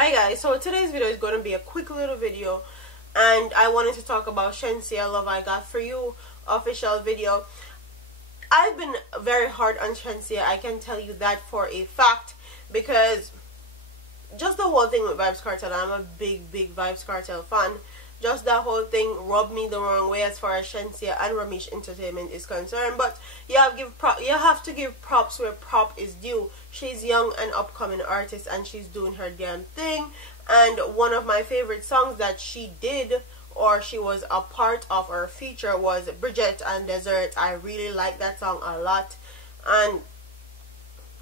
Hi guys, so today's video is going to be a quick little video, and I wanted to talk about Shenseea Love I Got For You official video. I've been very hard on Shenseea, I can tell you that for a fact, because just the whole thing with Vybz Kartel, I'm a big Vybz Kartel fan. Just that whole thing rubbed me the wrong way as far as Shenseea and Ramesh Entertainment is concerned. But you have to give props where prop is due. She's young and upcoming artist, and she's doing her damn thing. And one of my favorite songs that she did, or she was a part of or feature, was Bridget and Desert. I really like that song a lot, and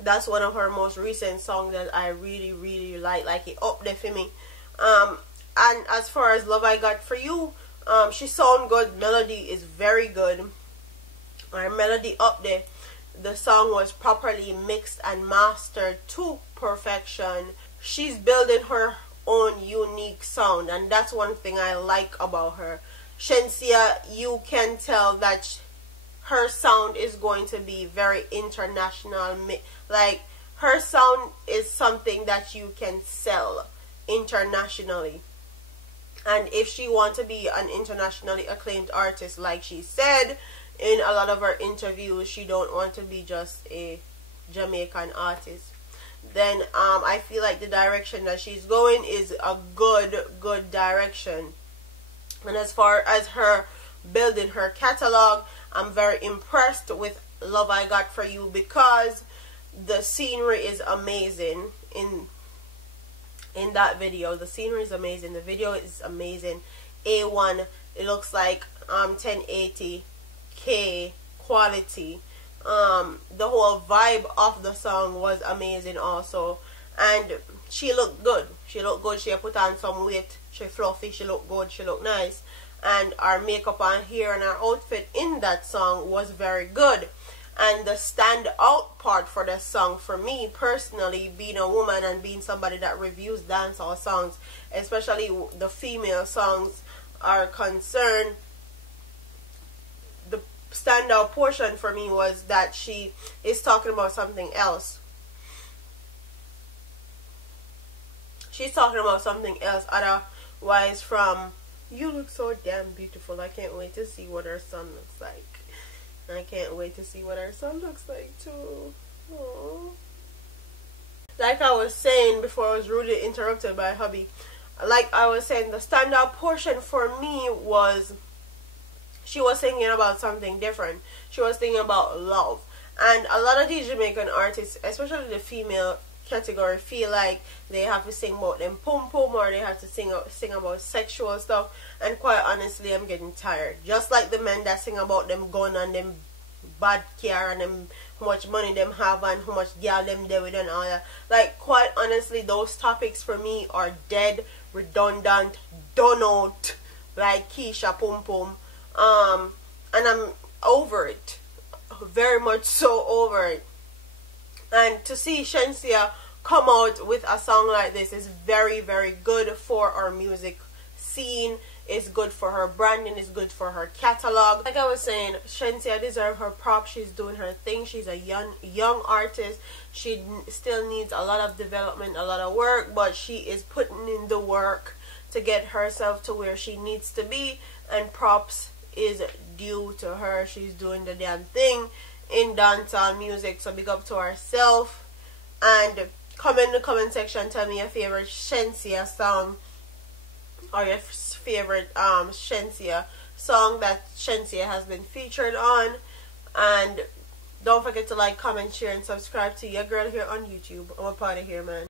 that's one of her most recent songs that I really like it up there for me. And as far as Love I Got For You, she sound good. Melody is very good. Her melody up there. The song was properly mixed and mastered to perfection. She's building her own unique sound, and that's one thing I like about her. Shenseea, you can tell that her sound is going to be very international. Like, her sound is something that you can sell internationally. And if she wants to be an internationally acclaimed artist, like she said in a lot of her interviews, she don't want to be just a Jamaican artist, then I feel like the direction that she's going is a good direction. And as far as her building her catalog, I'm very impressed with Love I Got For You, because the scenery is amazing in that video. The scenery is amazing. The video is amazing. A1. It looks like 1080p quality. The whole vibe of the song was amazing also. And she looked good. She looked good. She put on some weight. She fluffy. She looked good. She looked nice. And our makeup and hair and our outfit in that song was very good. And the standout part for the song, for me personally, being a woman and being somebody that reviews dancehall songs, especially the female songs are concerned, the standout portion for me was that she is talking about something else. She's talking about something else otherwise from "You look so damn beautiful." I can't wait to see what her son looks like. I can't wait to see what our son looks like too. Aww. Like I was saying before, I was rudely interrupted by hubby. Like I was saying, the standout portion for me was she was singing about something different. She was singing about love. And a lot of these Jamaican artists, especially the female category, feel like they have to sing about them pum pum, or they have to sing about sexual stuff. And quite honestly, I'm getting tired. Just like the men that sing about them gun and them bad car and them how much money them have and how much girl them there with and all that. Like, quite honestly, those topics for me are dead, redundant, done out, like Keisha pum pum. And I'm over it. Very much so over it. And to see Shenseea come out with a song like this is very good for our music scene. It's good for her branding. It's good for her catalog. Like I was saying, Shenseea deserves her props. She's doing her thing. She's a young artist. She still needs a lot of development, a lot of work, but she is putting in the work to get herself to where she needs to be, and props is due to her. She's doing the damn thing in dancehall music, so big up to herself. And comment in the comment section, tell me your favorite Shenseea song, or your favorite Shenseea song that Shenseea has been featured on. And don't forget to like, comment, share, and subscribe to your girl here on YouTube. I'm a part of here, man.